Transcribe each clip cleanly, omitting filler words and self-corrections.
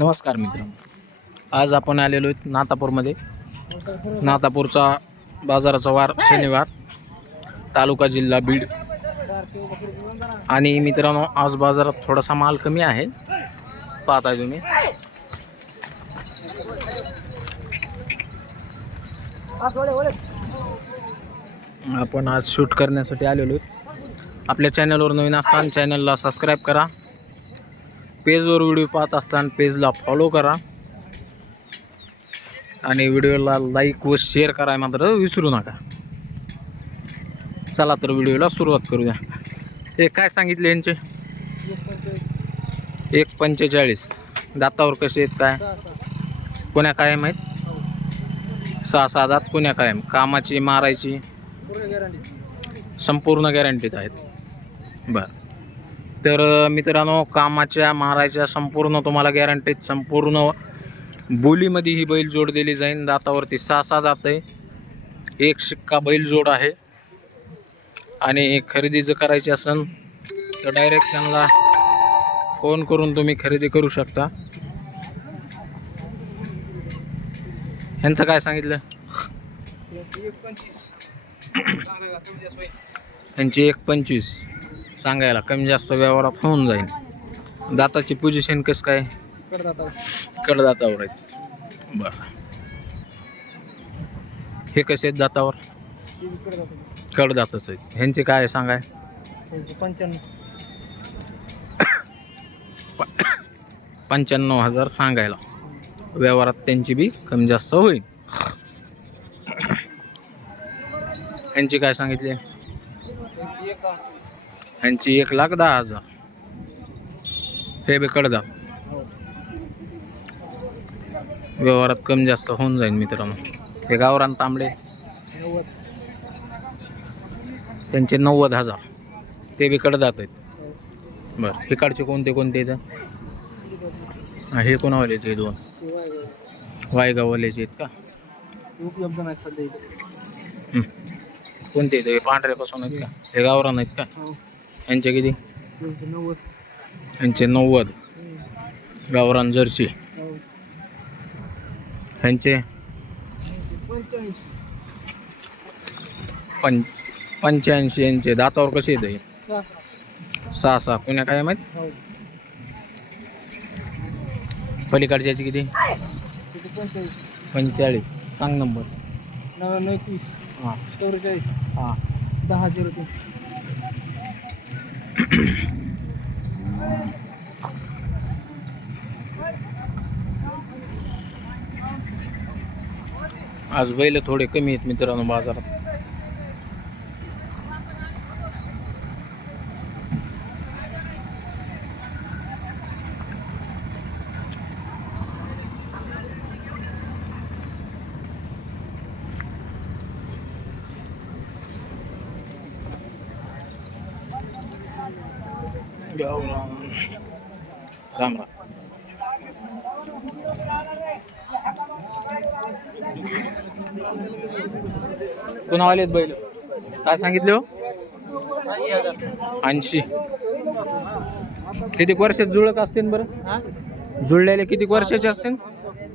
नमस्कार मित्रांनो, आज आपण आलेलो आहेत नातापूरमध्ये. नातापूरचा बाजाराचा वार शनिवार, तालुका जिल्हा बीड. आणि मित्रांनो, आज बाजारात थोडासा माल कमी आहे, पाहताय तुम्ही. आपण आज शूट करण्यासाठी आलेलो आहोत. आपल्या चॅनलवर नवीन असाल चॅनलला सबस्क्राईब करा. पेजवर व्हिडिओ पाहत असताना पेजला फॉलो करा आणि व्हिडिओला लाईक व शेअर करायला मात्र विसरू नका. चला तर व्हिडिओला सुरुवात करूया. हे काय सांगितले यांचे? 1.45. दातावर कसे आहेत काय? कोण्या कायम आहेत? 6 दात. कोण्या कायम? कामाची मारायची संपूर्ण गॅरंटीत आहेत. बरं, तर मित्रांनो, कामाच्या मारायच्या संपूर्ण तुम्हाला गॅरंटीत, संपूर्ण बोलीमध्ये ही बैल जोड दिली जाईल. दातावरती 6 दात आहे. एक शिक्का बैल जोड आहे. आणि खरेदी जर करायची असेल तर डायरेक्ट त्यांना फोन करून तुम्ही खरेदी करू शकता. ह्यांचं काय सांगितलं? यांची 1.25 सांगायला, कमी जास्त व्यवहारात होऊन जाईल. दाताची पोझिशन कसं काय? कडदातावर आहेत. बरं, हे कसे आहेत दातावर? कडदातच आहेत. ह्यांचे काय सांगाय? 95,000 सांगायला, व्यवहारात त्यांची बी कमी जास्त होईल. ह्यांची काय सांगितले? ह्यांची 1,10,000. हे बी कडदा, व्यवहारात कमी जास्त होऊन जाईल मित्रांनो. हे गावरान तांबडे, त्यांचे 90,000. ते बी कडदात आहेत. बरं, इकडचे कोणते कोणते इथं? हे कोणावाले? ते 2 वायगाववाल्याचे आहेत का? कोणते आहेत? हे पांढऱ्यापासून आहेत का? हे गावरान आहेत का? यांचे किती? यांचे 90. गावरान जर्सी. ह्यांचे 85. यांचे दातावर कसे येते? 6. कोण्या काय माहीत? पलीकडच्याची किती? 45. सांग नंबर. 9921 हां 44 हां 1003. आज बैल थोडे कमी आहेत मित्रांनो बाजारात. राम राम. कोणा आलेत बैल? काय सांगितले हो? 80. किती वर्षात जुळत असतील बरं? जुळलेले किती वर्षाचे असतील?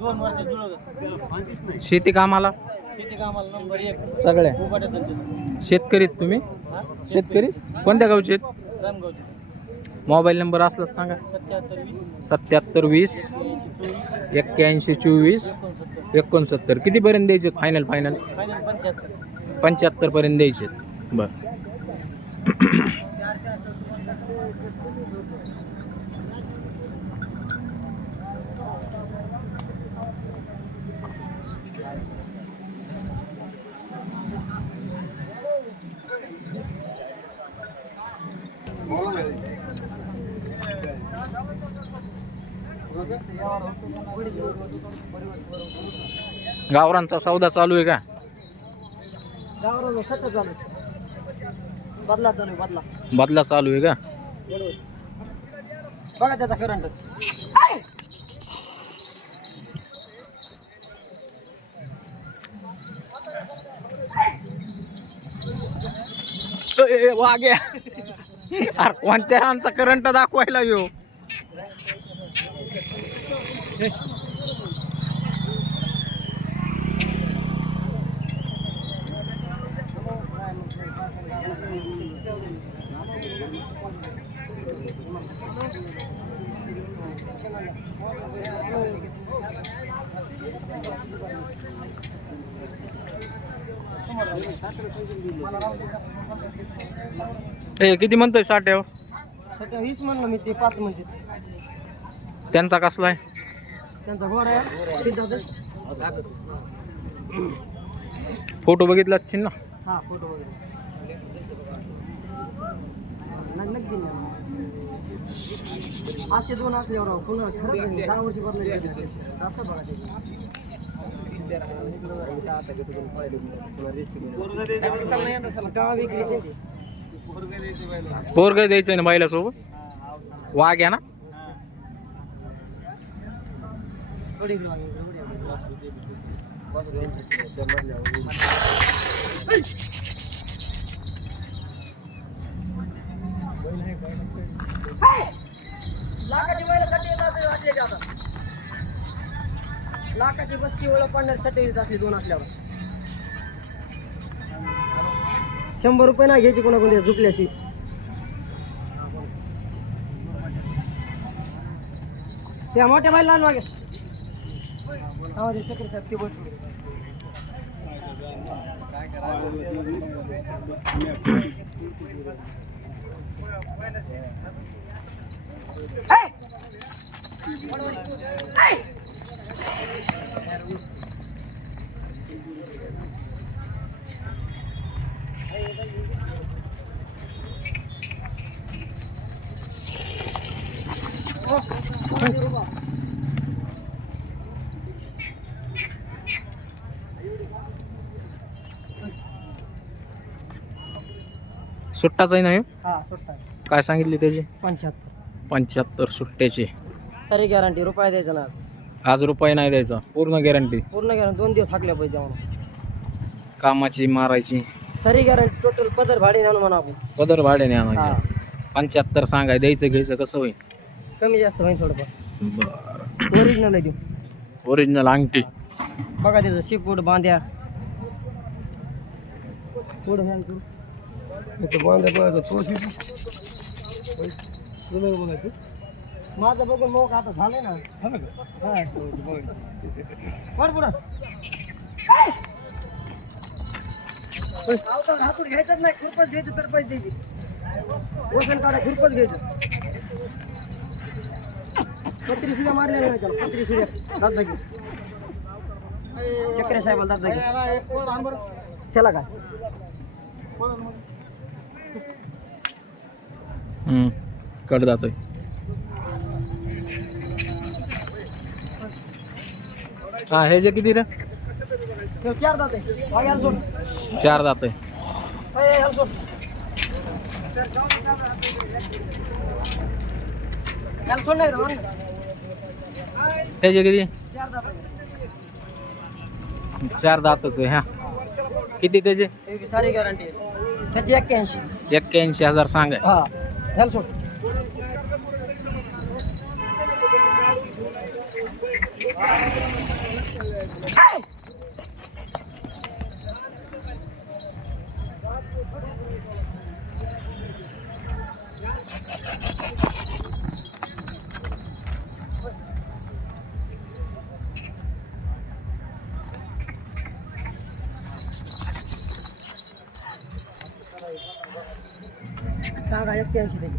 2 वर्ष जुळत. शेती कामाला नंबर 1 सगळ्या शेतकरी तुम्ही? शेतकरी कोणत्या गावचे आहेत? रामगावचे. मोबाईल नंबर असला सांगा. 77 20 81 24 69. कितीपर्यंत द्यायचे? फायनल 75 पर्यंत द्यायचे. बरं, गावरांचा सौदा चालू आहे का? गावाला सट्टा चालू. बदला चालू. बदला चालू आहे का? बघा त्याचा करंट. वाग्या. अरे कोणत्या आमचा करंट दाखवायला येऊ? हे किती म्हणतोय 60 आहे हो? सध्या 20 म्हणलं मी, ते 5 म्हणते. त्यांचा कसला आहे? त्यांचा घोडा आहे, किती जातं? फोटो बघितला असशील ना? हा, फोटो वगैरे लग्नच दिलं. 502 असल्यावर पुन्हा खरं 10 वर्षी बदलायची आता बघा ते. गावा विक्रीचे ते. पोरग द्यायचं ना बाईला सोबत. वाघ आहे ना? थोडी घेऊ आम्ही, लाखाची बैलासाठी येत असले आता. लाखाची बसकी ओळख पडण्यासाठी येत असली 2 असल्यावर. 100 रुपये नाही घ्यायची कोणाकोणी झुकल्याशी. त्या मोठ्या बाईला लाल मागे चक्र साहेब ते बोल. सुट्टाच आहे ना हे? हा, सुट्टा काय सांगितली त्याची? 75. 75 सुट्ट्याची. सारी गॅरंटी, रुपया द्यायचा ना आज. आज रुपये नाही द्यायचा, पूर्ण गॅरंटी. पूर्ण गॅरंटी 2 दिवस हाकल्या पाहिजे म्हणून. कामाची मारायची सारी गॅरंटी, टोटल पदर भाडे आणून म्हणा आपण. पदर भाड्याने हा, आणायची. 75 सांगाय, द्यायचं घ्यायचं कसं होईल? कमी जास्त होईल थोडंफार. बरं. ओरिजिनल आहे देऊ. ओरिजिनल अंगठी. बघा त्याचं शिपूट बांध्या. पुढं हँड करू. माझं बघून मग आता झालंय ना. वर पुढं. हातून घ्यायचंच नाही, खुरपच घ्यायचं तर पैसे द्यायचे. वसन काढा, खुरपच घ्यायचं. 35 सुद्धा मारल्या नाही त्याला. 35 सुद्धा दात दाखी. चक्रे साहेबाला दात दाखी. त्याला काय कट जातोय. हा, हे जे किती रे? 4 दात आहे. हा, याला सोड. 4 जातोय. याला सोड. याला सोड नाही रे. त्याचे किती? 4 दात आहे. 4 दातच आहे. हा, किती त्याचे? हे सारी गॅरंटी आहे. त्याची 81. 81,000 सांगाय. हा, याला सोड. सांगा 81 त्याची.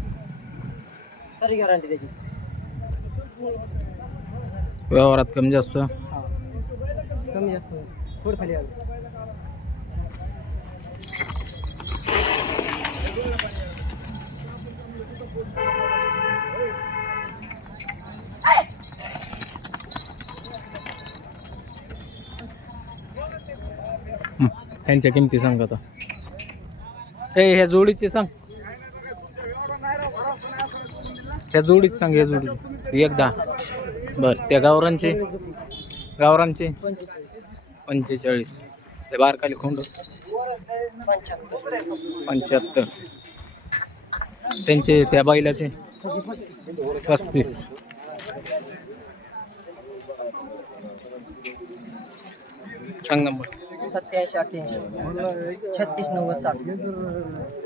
सारी गॅरंटी त्याची. व्यवहारात कमी जास्त. हा, कमी जास्त होईल. थोडं खाली आलं. त्यांच्या किमती सांग आता. ह्या जोडीचे सांग. त्या जोडीत सांग. ह्या जोडीची 1 10. बरं, त्या गावरांचे? गावरांचे 45. ते बारकाली खोंड 75. त्यांचे त्या बैलाचे 35. सांग नंबर. 87-88-36-90-60.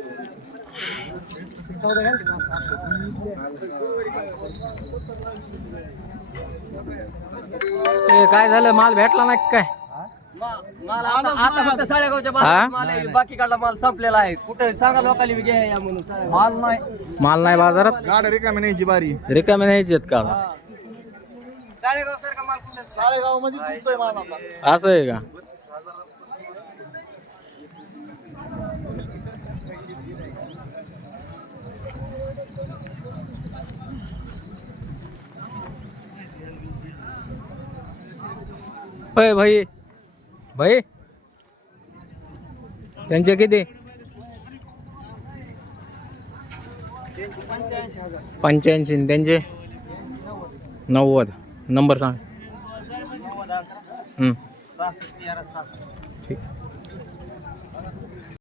ए, काय झालं, माल भेटला नाही का काय? माल आता फक्त साडेगावच्या हा? बाजारात माल आहे, बाकी काढला माल संपलेला आहे. कुठे सांगा लोकांनी घ्या या म्हणून. माल नाही, माल नाही बाजारात. गाड रिकामी न्यायची बारी. रिकामे न्यायचे आहेत का? साडेगाव सारखा माल कुठे साळेगाव मध्ये चुकतोय माल आता. असं आहे का? होय भाई, भाई त्यांचे किती? 85. त्यांचे 90. नंबर सांग. ठीक.